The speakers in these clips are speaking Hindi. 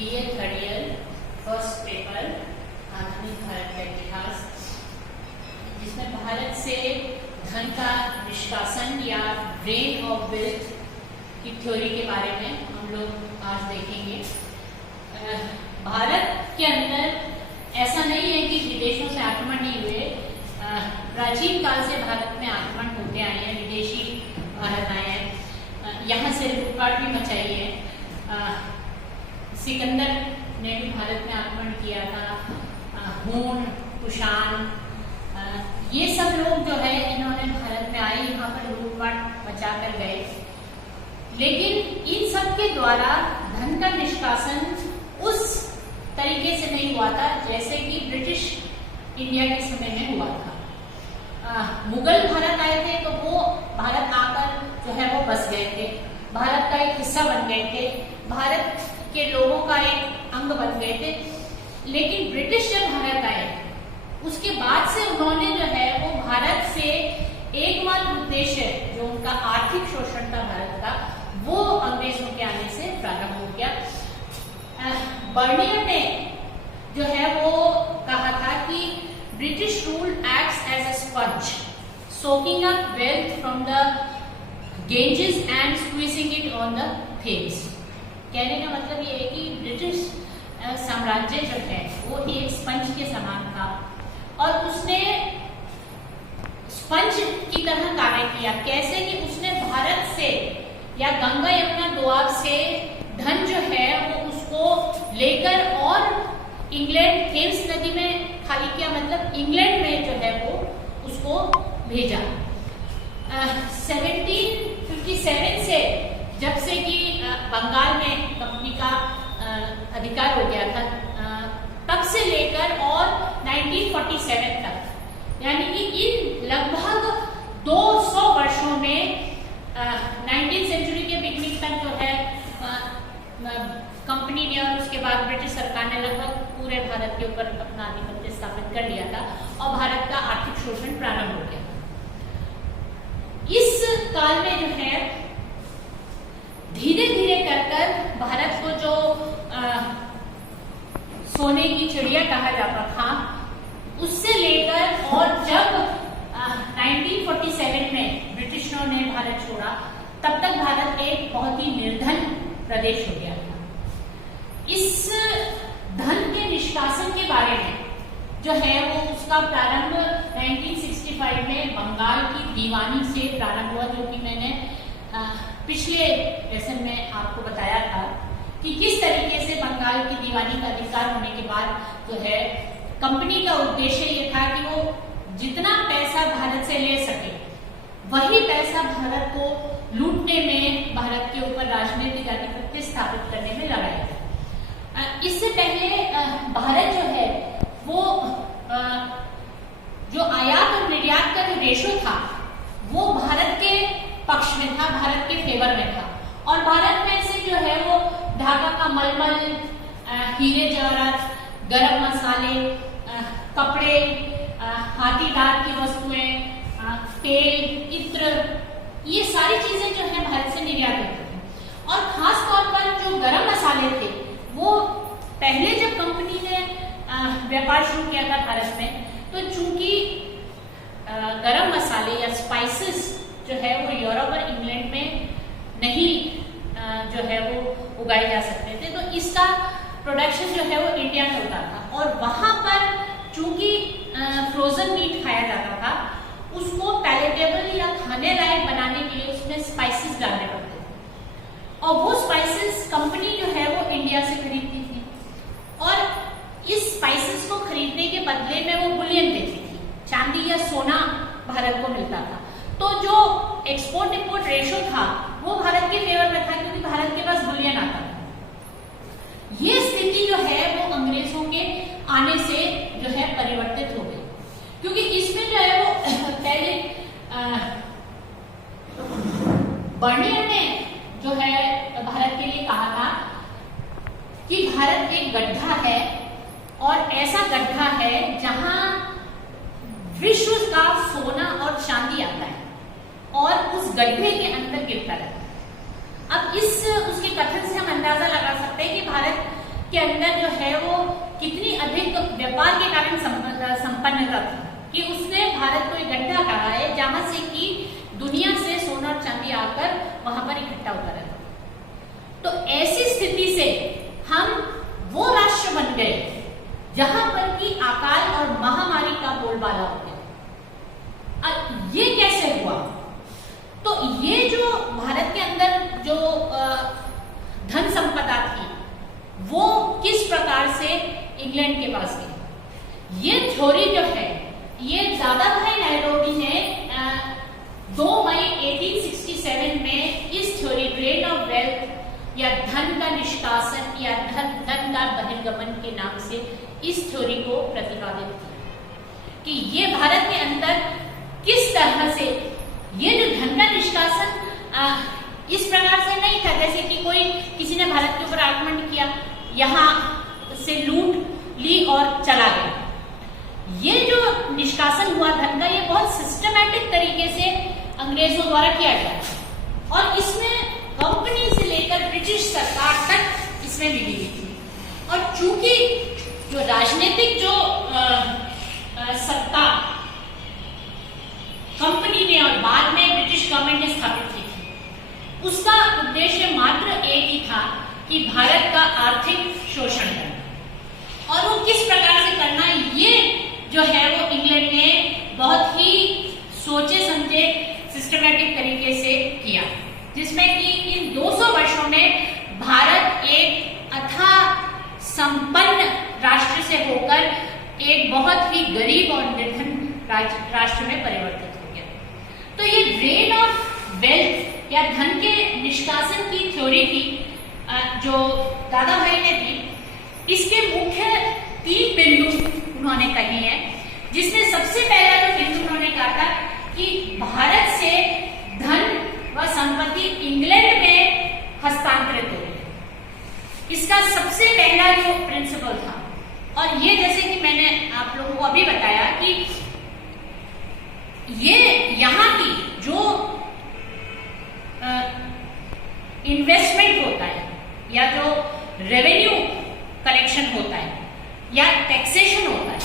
BA third year first paper आधुनिक भारत का इतिहास, जिसमें भारत से धन का निष्कासन या ड्रेन ऑफ वेल्थ की थ्योरी के बारे में हम लोग आज देखेंगे। भारत के अंदर ऐसा नहीं है कि विदेशों से आक्रमण नहीं हुए। प्राचीन काल से भारत में आक्रमण होते आए हैं, विदेशी भारत आए हैं, यहाँ से लूटपाट भी मचाई है। सिकंदर ने भी भारत में आक्रमण किया था, हूण, कुषाण, ये सब लोग जो है इन्होंने भारत में आए, यहाँ पर लूटपाट मचा कर गए। लेकिन इन सब के द्वारा धन का निष्कासन उस तरीके से नहीं हुआ था जैसे कि ब्रिटिश इंडिया के समय में हुआ था। मुगल भारत आए थे तो वो भारत आकर जो है वो बस गए थे, भारत का एक हिस्सा बन गए थे, भारत के लोगों का एक अंग बन गए थे। लेकिन ब्रिटिश जब भारत आए उसके बाद से उन्होंने जो है वो भारत से एकमात्र उद्देश्य जो उनका आर्थिक शोषण था भारत का, वो अंग्रेजों के आने से प्रारंभ हो गया। बर्नियर ने जो है वो कहा था कि British rule acts as a sponge, soaking up wealth from the Ganges and squeezing it on the Thames. कहने का मतलब ये है कि ब्रिटिश साम्राज्य जो है वो एक स्पंज के समान था और उसने स्पंज की तरह कार्य किया। कैसे कि उसने भारत से या गंगा यमुना दोआब से धन जो है वो उसको लेकर और इंग्लैंड थेम्स नदी में खाली किया, मतलब इंग्लैंड में जो है वो उसको भेजा। 1757 से जब से कि बंगाल में कंपनी का अधिकार हो गया था, तब से लेकर और 1947 तक, यानी कि इन लगभग 200 वर्षों में 19वीं सेंचुरी के बिगनिंग तक जो है कंपनी ने और उसके बाद ब्रिटिश सरकार ने लगभग पूरे भारत के ऊपर अपना आधिपत्य स्थापित कर लिया था और भारत का आर्थिक शोषण प्रारंभ हो गया। इस काल में जो है धीरे धीरे कर भारत को जो सोने की चिड़िया कहा जाता था, उससे लेकर और जब 1947 में ब्रिटिशरों ने भारत छोड़ा, तब तक भारत एक बहुत ही निर्धन प्रदेश हो गया था। इस धन के निष्कासन के बारे में जो है वो उसका प्रारंभ 1965 में बंगाल की दीवानी से प्रारंभ हुआ, जो कि मैंने पिछले लेसन में आपको बताया था कि किस तरीके से बंगाल की दीवानी का अधिकार होने के बाद जो है कंपनी का उद्देश्य ये था कि वो जितना पैसा भारत से ले सके वही पैसा भारत को लूटने में, भारत के ऊपर राजनीतिक आधिपत्य स्थापित करने में लगाया। इससे पहले भारत जो है वो जो आयात और निर्यात का जो रेशो था वो भारत के पक्ष में था, भारत के फेवर में था। और भारत में से जो है वो ढाका का मलमल, हीरे जवाहरात, गरम मसाले, कपड़े, हाथी दांत की वस्तुएं, तेल, इत्र, ये सारी चीजें जो है भारत से निर्यात होती थी। और खास तौर पर जो गरम मसाले थे वो पहले जब कंपनी ने व्यापार शुरू किया था भारत में, तो चूंकि गरम मसाले या स्पाइसेस जो है वो यूरोप और इंग्लैंड में नहीं जो है वो उगाए जा सकते थे, तो इसका प्रोडक्शन जो है वो इंडिया में होता था। और वहां पर चूंकि फ्रोजन मीट खाया जाता था, उसको पैलेटेबल या खाने लायक बनाने के लिए उसमें स्पाइसेस डालने पड़ते थे और वो स्पाइसेस कंपनी जो है वो इंडिया से खरीदती थी और इस स्पाइसेस को खरीदने के बदले में वो बुलियन देती थी, चांदी या सोना भारत को मिलता था। तो जो एक्सपोर्ट इंपोर्ट रेशो था वो भारत के फेवर में था, क्योंकि भारत के पास बुलियन आता था। ये स्थिति जो है वो अंग्रेजों के आने से जो है परिवर्तित हो गई, क्योंकि इसमें जो है वो पहले बर्नियर ने जो है भारत के लिए कहा था कि भारत एक गड्ढा है और ऐसा गड्ढा है जहां विश्व का सोना और चांदी आता है और उस गड्ढे के अंदर गिरता है। अब इस उसके कथन से हम अंदाजा लगा सकते हैं कि भारत के अंदर जो है वो कितनी अधिक व्यापार के कारण संपन्नता थी कि उसने भारत को एक गड्ढा कहा है जहां से कि दुनिया से सोना और चांदी आकर वहां पर इकट्ठा होता रहता। तो ऐसी स्थिति से हम वो राष्ट्र बन गए जहां पर कि अकाल और महामारी का बोलबाला हो गया। ये कैसे हुआ? तो ये जो भारत के अंदर जो धन संपदा थी वो किस प्रकार से इंग्लैंड के पास गई, ये थ्योरी जो है ये दादा भाई नायरोबी ने 2 मई 1867 में इस थ्योरी ड्रेन ऑफ वेल्थ या धन का निष्कासन या धन का बहिर्गमन के नाम से इस थ्योरी को प्रतिपादित किया कि ये भारत के अंदर किस तरह से ये जो धन का निष्कासन इस प्रकार से नहीं था जैसे कि कोई किसी ने भारत के ऊपर आक्रमण किया, यहाँ से लूट ली और चला गया। ये जो निष्कासन हुआ धन का ये बहुत सिस्टमैटिक तरीके से अंग्रेजों द्वारा किया गया और इसमें कंपनी से लेकर ब्रिटिश सरकार तक इसमें मिली हुई थी। और चूंकि जो राजनीतिक जो सत्ता कंपनी ने और बाद में ब्रिटिश गवर्नमेंट ने स्थापित की थी, उसका उद्देश्य मात्र एक ही था कि भारत का आर्थिक शोषण करना। और वो किस प्रकार से करना ये जो है वो इंग्लैंड ने बहुत ही सोचे समझे सिस्टमैटिक तरीके से किया, जिसमें कि इन 200 वर्षों में भारत एक अथाह संपन्न राष्ट्र से होकर एक बहुत ही गरीब और निर्धन राष्ट्र में परिवर्तित हो गया। तो ये ड्रेन ऑफ वेल्थ या धन के निष्कासन की थ्योरी थी जो दादा भाई ने दी। इसके मुख्य 3 बिंदु उन्होंने कहे हैं, जिसमें सबसे पहला जो बिंदु उन्होंने कहा था कि भारत से धन व संपत्ति इंग्लैंड में हस्तांतरित हो गई। इसका सबसे पहला जो प्रिंसिपल था, और ये जैसे कि मैंने आप लोगों को अभी बताया कि ये यहाँ की जो इन्वेस्टमेंट होता है या जो रेवेन्यू कलेक्शन होता है या टैक्सेशन होता है,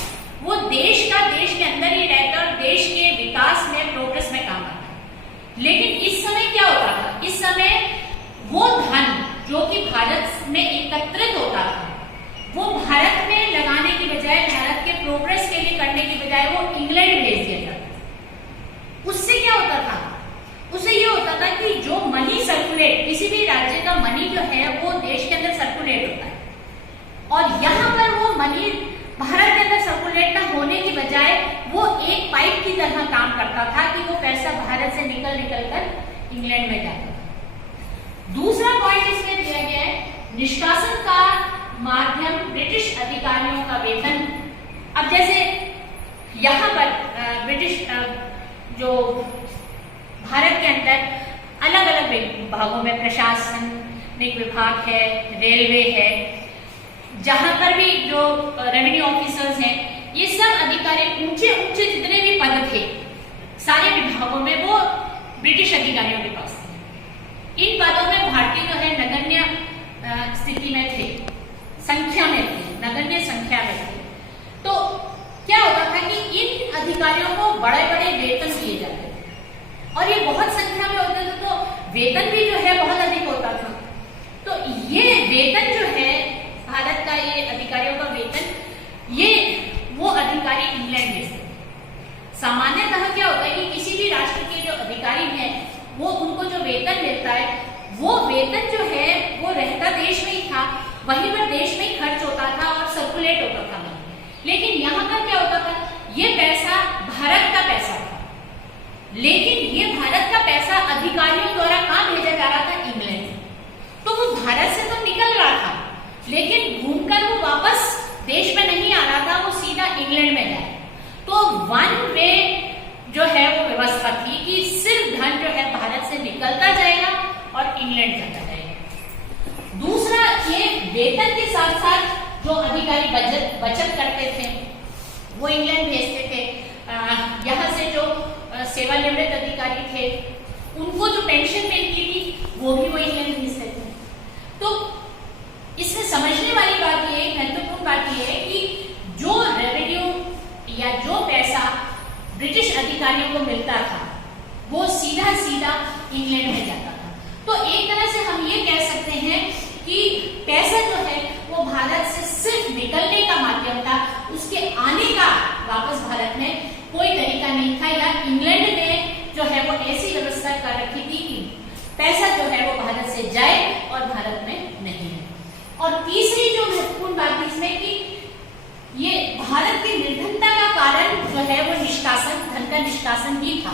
वो देश के अंदर ही रहता है और देश के विकास में प्रोग्रेस में काम आता है। लेकिन इस समय क्या होता था, इस समय वो धन जो कि भारत में एकत्रित होता था वो भारत में लगाने की बजाय, भारत के प्रोग्रेस के लिए करने की बजाय वो इंग्लैंड भेज दिया जाता। उससे क्या होता था, उससे ये होता था कि जो मनी सर्कुलेट, किसी भी राज्य का मनी जो है वो देश के अंदर सर्कुलेट होता है और यहाँ पर वो मनी भारत के अंदर सर्कुलेट ना होने की बजाय वो एक पाइप की तरह काम करता था कि वो पैसा भारत से निकल कर इंग्लैंड में जाता था। दूसरा पॉइंट इसमें दिया गया है, निष्कासन का माध्यम ब्रिटिश अधिकारियों का वेतन। अब जैसे यहाँ पर ब्रिटिश जो भारत के अंदर अलग अलग विभागों में प्रशासनिक विभाग है, रेलवे है, जहां पर भी जो रेवेन्यू ऑफिसर्स हैं, ये सब अधिकारी ऊंचे ऊंचे जितने भी पद थे सारे विभागों में वो ब्रिटिश अधिकारियों के पास थे। इन पदों में भारतीय जो है नगण्य स्थिति में थे, संख्या में थे, नगण्य संख्या में थे। तो क्या होता था कि इन अधिकारियों को बड़े बड़े वेतन दिए जाते थे और ये बहुत संख्या में होते थे तो वेतन भी जो है बहुत अधिक होता था। तो ये वेतन जो है भारत का, ये अधिकारियों का वेतन, ये वो अधिकारी इंग्लैंड भेजते थे। सामान्यतः क्या होता है कि किसी भी राष्ट्र के जो अधिकारी हैं वो उनको जो वेतन मिलता है वो वेतन जो है वो रहता देश में ही था, वहीं पर देश में ही खर्च होता था और सर्कुलेट होता था। लेकिन यहाँ पर क्या होता था, ये पैसा भारत का पैसा था, लेकिन ये भारत का पैसा अधिकारियों द्वारा कहाँ भेजा जा रहा था, इंग्लैंड। तो वो भारत से तो निकल रहा था लेकिन घूमकर वो वापस देश में नहीं आ रहा था, वो सीधा इंग्लैंड में जाए। तो 1 वे जो है वो व्यवस्था थी कि सिर्फ धन जो है भारत से निकलता जाएगा और इंग्लैंड जाता जाएगा। दूसरा, ये वेतन के साथ साथ जो अधिकारी बचत करते थे वो इंग्लैंड भेजते थे। यहाँ से जो सेवानिवृत्त अधिकारी थे उनको जो पेंशन मिलती थी वो भी वो इंग्लैंड भेजते थे। तो इसमें समझने वाली बात अधिकारियों को मिलता था वो सीधा सीधा इंग्लैंड में जाता था। तो एक तरह से हम ये कह सकते हैं कि पैसा जो है वो भारत से सिर्फ निकलने का माध्यम था, उसके आने का वापस भारत में कोई तरीका नहीं था, या इंग्लैंड ने जो है वो ऐसी व्यवस्था कर रखी थी कि पैसा जो है वो भारत से जाए और भारत में नहीं है। और तीसरी जो महत्वपूर्ण बात इसमें कि ये भारत की निर्धनता का कारण जो है वो निष्कासन, धन का निष्कासन भी था।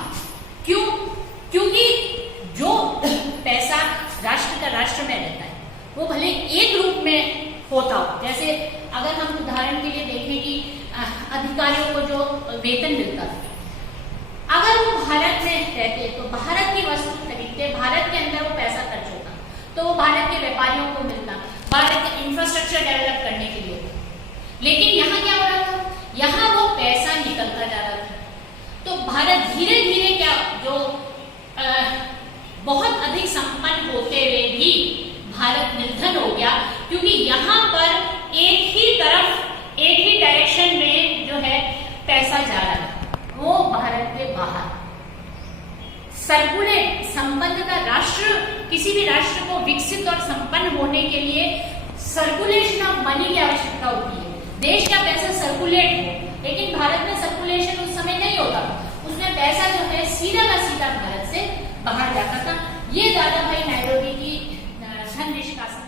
क्यों? क्योंकि जो पैसा राष्ट्र का राष्ट्र में रहता है वो भले एक रूप में होता हो, जैसे अगर हम उदाहरण के लिए देखें कि अधिकारियों को जो वेतन मिलता है, अगर वो भारत में रहते तो भारत की वस्तु खरीदते, भारत के अंदर वो पैसा खर्च होता, तो वो भारत के व्यापारियों को मिलता, भारत के इंफ्रास्ट्रक्चर डेवलप करने के लिए। लेकिन यहाँ क्या हो रहा था, यहाँ वो पैसा निकलता जा रहा था। तो भारत धीरे धीरे क्या जो बहुत अधिक संपन्न होते हुए भी भारत निर्धन हो गया, क्योंकि यहाँ पर एक ही तरफ एक ही डायरेक्शन में जो है पैसा जा रहा है, वो भारत के बाहर। सर्कुलेट संपन्नता राष्ट्र, किसी भी राष्ट्र को विकसित और संपन्न होने के लिए सर्कुलेशन ऑफ मनी की आवश्यकता होती है, देश का पैसा सर्कुलेट हो। लेकिन भारत में सर्कुलेशन उस समय नहीं होता, उसमें पैसा जो है सीधा का सीधा भारत से बाहर जाता था। ये दादा भाई नायडू की धन निष्कासन